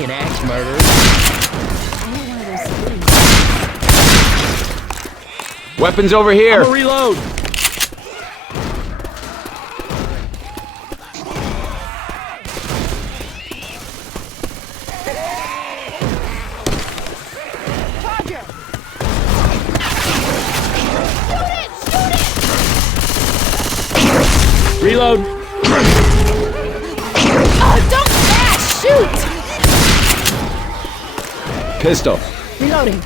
me an axe murderer. Weapons over here. I'ma reload. Reload. Oh, don't dash! Shoot! Pistol. Reloading.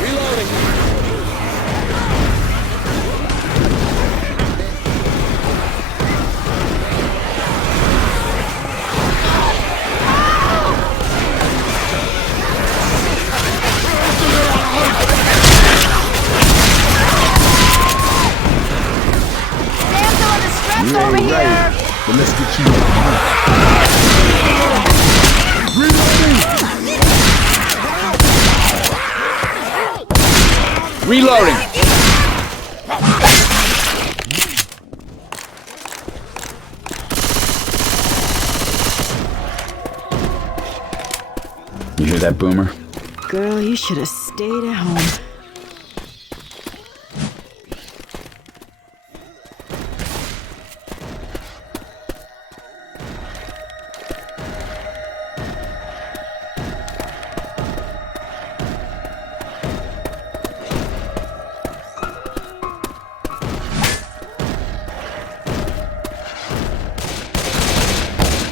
Reloading. You Over ain't here! right. But let's get you. Reloading. You hear that, Boomer? Girl, you should have stayed at home.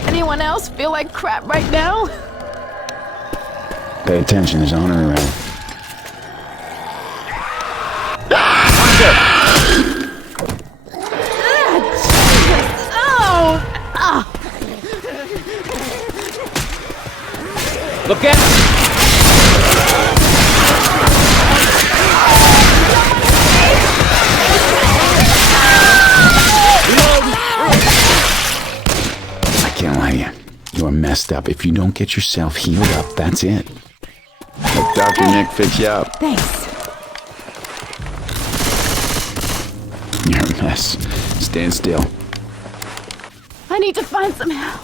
Anyone else feel like crap right now? Pay attention, there's honor around. Oh! Ah! Look out! I can't lie to you. You are messed up. If you don't get yourself healed up, that's it. Let Dr. Nick fix you up. Thanks. You're a mess. Stand still. I need to find some help.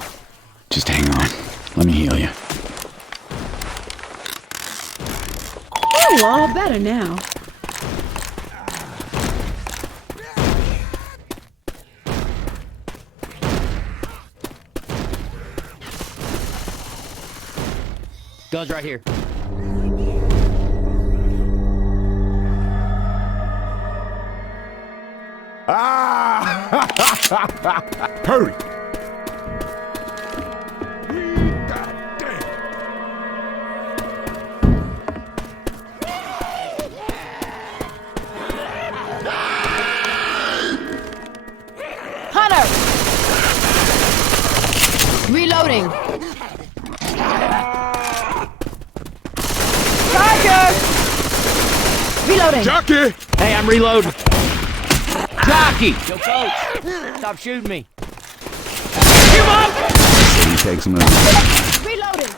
Just hang on. Let me heal you. Oh, all better now. Guns right here. Hurry! Hunter! Reloading. Charger! Reloading. Jockey! Hey, I'm reloading. Jockey! Yo, coach. Stop shooting me. Give up! He takes him out. Reloading.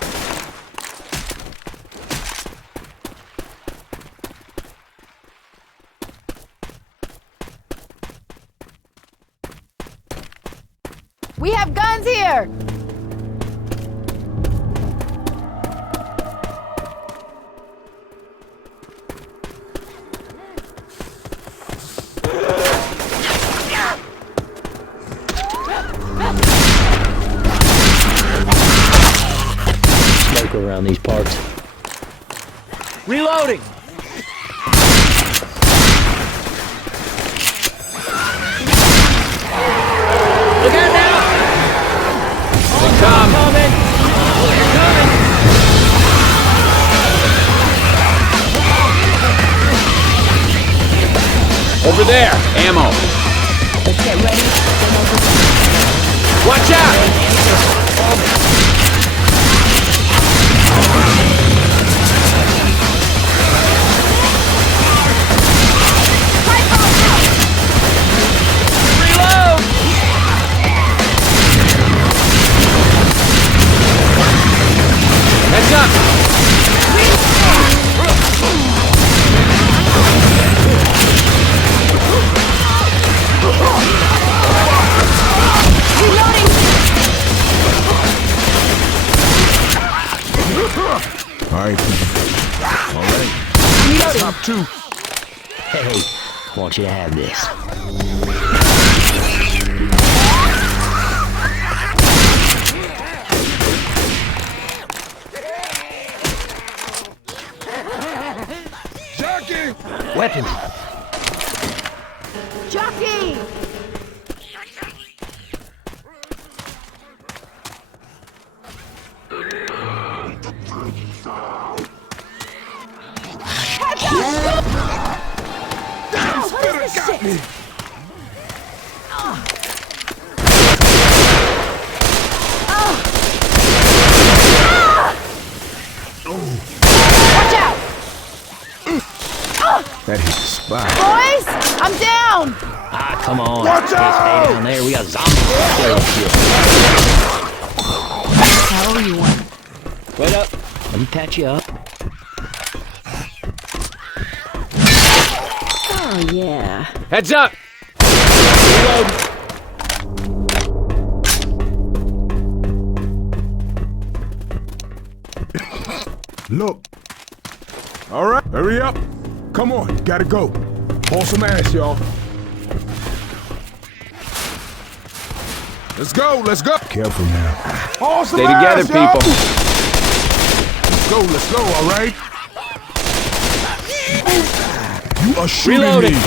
We have guns here! Smoke around these parts. Reloading! Look out now! Come. Coming! They're coming! Over there. Ammo. Let's get ready. Watch out! Reload! Heads up! All right, people. All right. Top two. Hey, I want you to have this. Jockey! Weapons. Jockey! Got me. Watch out! That hit the spot. Boys, I'm down! Ah, come on. Watch Can't out! stay down there. We got zombies out there and shit. How are you one? Wait up. Let me patch you up. Oh, yeah. Heads up! Reload. Look. All right, hurry up. Come on, gotta go. Haul some ass, y'all. Let's go. Careful now. Haul some Stay ass, together, y'all. people. Let's go, all right? You are shooting Reloading. me.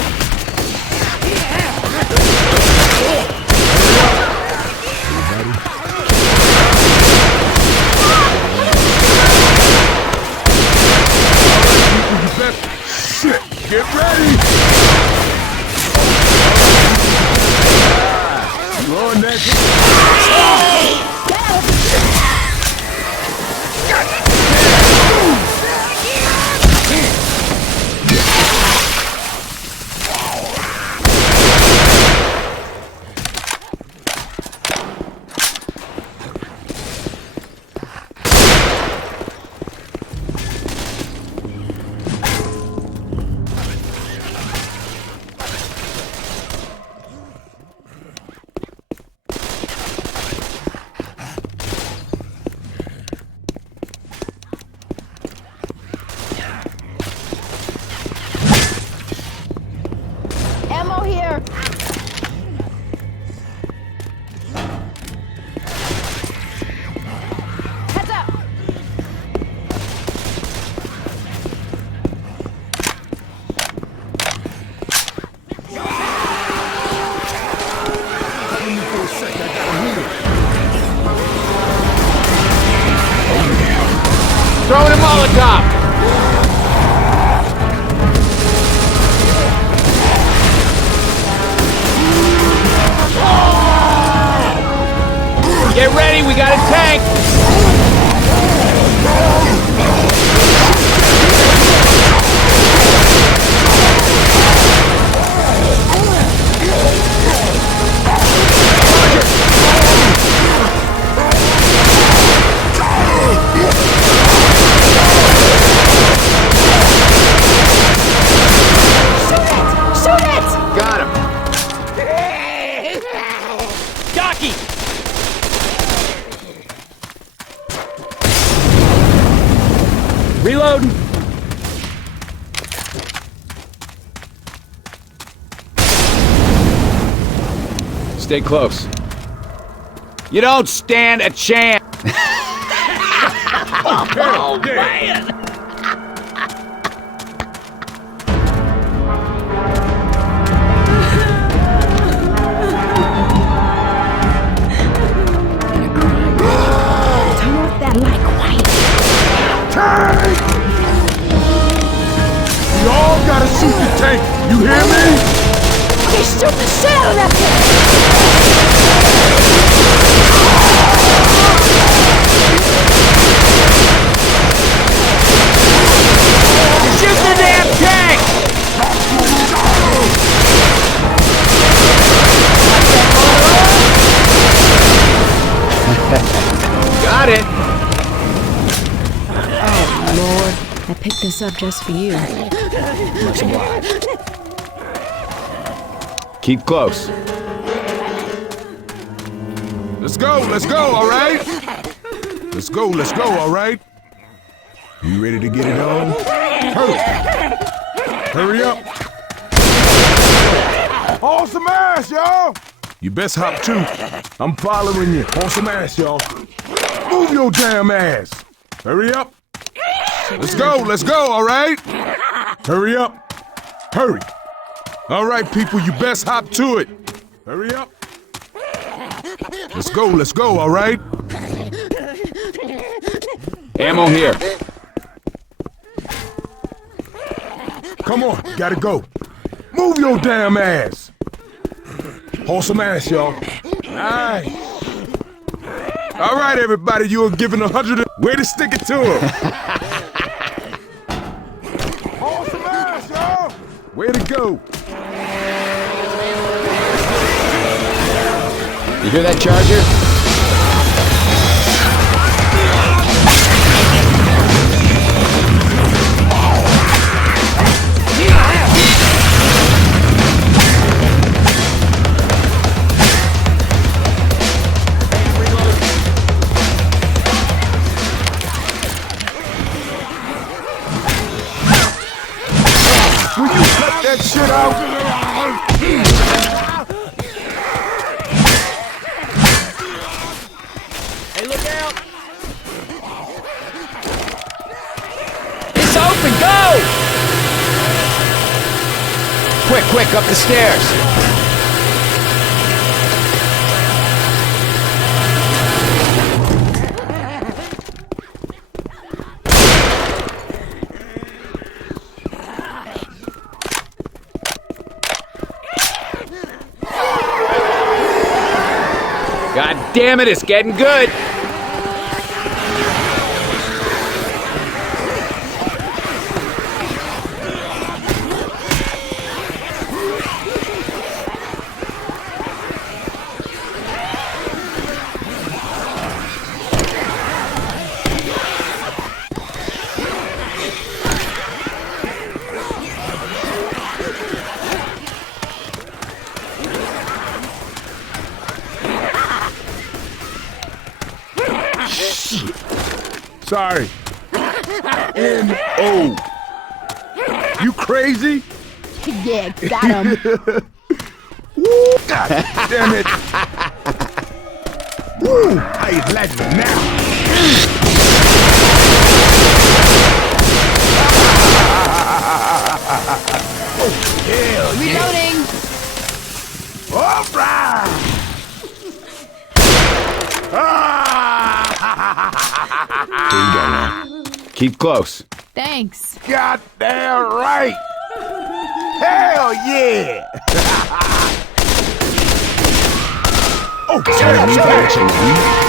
Shit, get ready! You on that? Ammo here! Heads up! Throwing a Molotov. Get ready, we got a tank! Shoot it! Got him! Jockey! Reloading! Stay close. You don't stand a chance! Oh, man! Turn off that light quiet. Tank! We all gotta shoot the tank, you hear me? Okay, shoot the shit out of that thing! Shoot the damn tank! Got it! Lord, I picked this up just for you. Much obliged. Keep close. Let's go, all right? Let's go, all right? You ready to get it on? Hurry! Hurry up! Haul some ass, y'all! You best hop too. I'm following you. Haul some ass, y'all. Move your damn ass! Hurry up! Let's go, all right? Hurry up! Hurry! All right, people, you best hop to it. Hurry up! Let's go, all right? Ammo here. Come on, gotta go. Move your damn ass. Haul some ass, y'all. Nice. All right, everybody, you are giving 100. Way to stick it to him. Haul some ass, y'all. Way to go. You hear that, Charger? Will you cut that shit out? Hey, look out! It's open, go! Quick, up the stairs. God damn it, it's getting good. Sorry. N.O. You crazy? Yeah, got him. Woo, God damn it. Woo, how you like me now? Oh, hell yeah. Reloading. All right. Here you go, man. Keep close. Thanks. Goddamn right. Hell yeah. Oh, Leave action, man.